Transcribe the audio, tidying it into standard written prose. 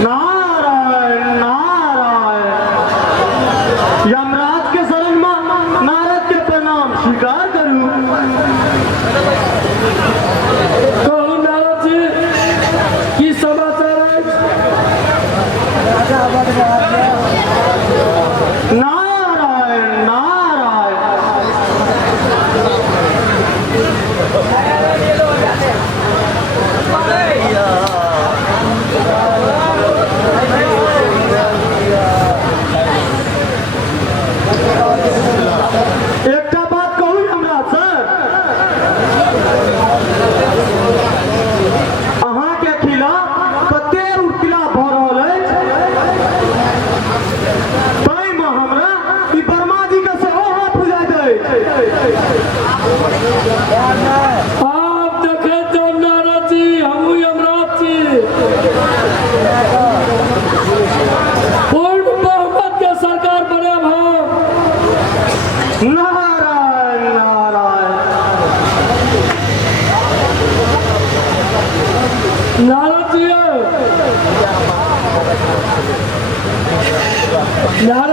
नारायण नारायण यमराज के शरण में नारद के प्रणाम स्वीकार करूं। कहू नारद जी की समाचार है? नारायण नारायण एक बात कहूँ यमराज सर, अहाँ के खिलाफ कते उठिला भऽ रहल अछि, ताहिमे हमरा ई वर्मा जी के सेहो हाथ बुझाइत अछि। आप देखे तो नारद जी हमू यमराज जी पूर्ण बहुमत के सरकार बने हम। नारायण नारायण नारद जी नारद